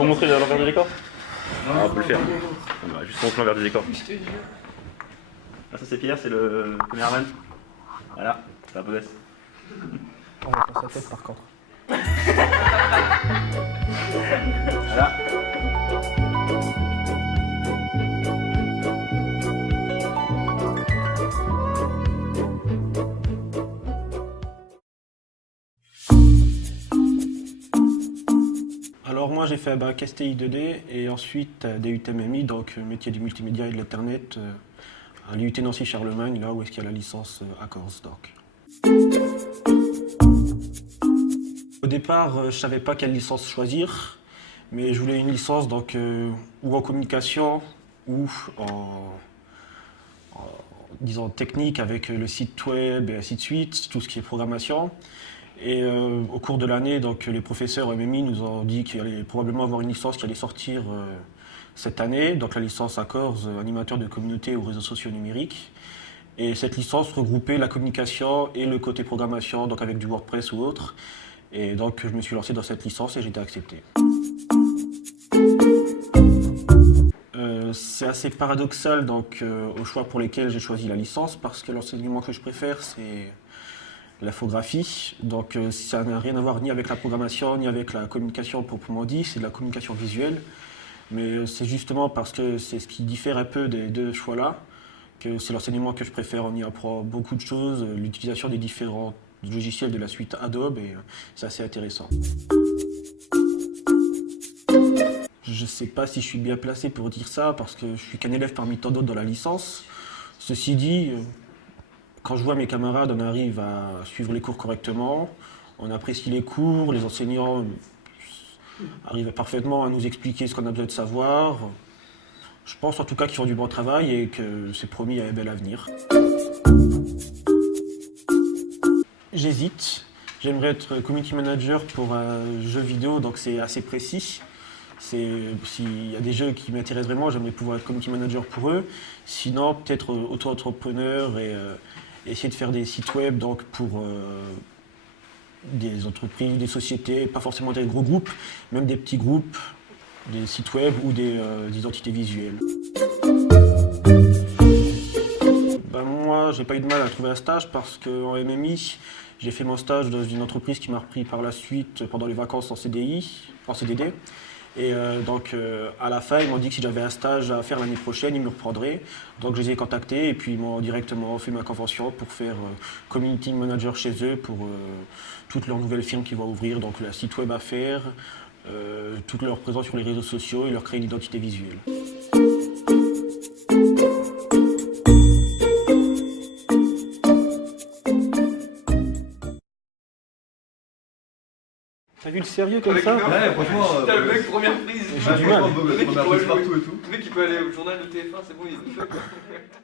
peux montrer l'envers du décor? Ah, on peut le faire. On va juste montrer l'envers du décor. Ah, ça c'est Pierre, c'est le caméraman. Voilà, c'est un peu baisse. On va faire sa tête par contre. Voilà. Alors moi j'ai fait un bac STI 2D et ensuite DUT MMI, donc métier du multimédia et de l'internet, à l'IUT Nancy Charlemagne, là où est-ce qu'il y a la licence Accords donc. Au départ, je savais pas quelle licence choisir, mais je voulais une licence donc ou en communication ou disons technique avec le site web et ainsi de suite, tout ce qui est programmation. Et au cours de l'année, donc les professeurs au MMI nous ont dit qu'il allait probablement avoir une licence qui allait sortir cette année, donc la licence Accords, animateur de communauté aux réseaux sociaux numériques. Et cette licence regroupait la communication et le côté programmation, donc avec du WordPress ou autre. Et donc je me suis lancé dans cette licence et j'ai été accepté. C'est assez paradoxal donc, au choix pour lesquels j'ai choisi la licence, parce que l'enseignement que je préfère, c'est l'infographie. Donc ça n'a rien à voir ni avec la programmation, ni avec la communication proprement dit, c'est de la communication visuelle. Mais c'est justement parce que c'est ce qui diffère un peu des deux choix-là, que c'est l'enseignement que je préfère. On y apprend beaucoup de choses, l'utilisation des différents logiciels de la suite Adobe, et c'est assez intéressant. Je ne sais pas si je suis bien placé pour dire ça, parce que je suis qu'un élève parmi tant d'autres dans la licence. Ceci dit, quand je vois mes camarades, on arrive à suivre les cours correctement, on apprécie les cours, les enseignants arrivent parfaitement à nous expliquer ce qu'on a besoin de savoir. Je pense en tout cas qu'ils font du bon travail et que c'est promis à un bel avenir. J'hésite. J'aimerais être community manager pour un jeu vidéo, donc c'est assez précis. S'il y a des jeux qui m'intéressent vraiment, j'aimerais pouvoir être community manager pour eux. Sinon, peut-être auto-entrepreneur et essayer de faire des sites web donc pour des entreprises, des sociétés, pas forcément des gros groupes, même des petits groupes, des sites web ou des identités visuelles. Ben moi, j'ai pas eu de mal à trouver un stage parce qu'en MMI, j'ai fait mon stage dans une entreprise qui m'a repris par la suite pendant les vacances en CDD. Et donc à la fin, ils m'ont dit que si j'avais un stage à faire l'année prochaine, ils me reprendraient. Donc je les ai contactés et puis ils m'ont directement fait ma convention pour faire community manager chez eux pour toutes leurs nouvelles firmes qui vont ouvrir, donc le site web à faire, toute leur présence sur les réseaux sociaux et leur créer une identité visuelle. T'as vu le sérieux comme ça? Ouais, franchement. Putain, le mec, première prise. J'ai du mal. Le mec, il peut aller partout et tout. Le mec, il peut aller au journal de TF1, c'est bon, il est fait.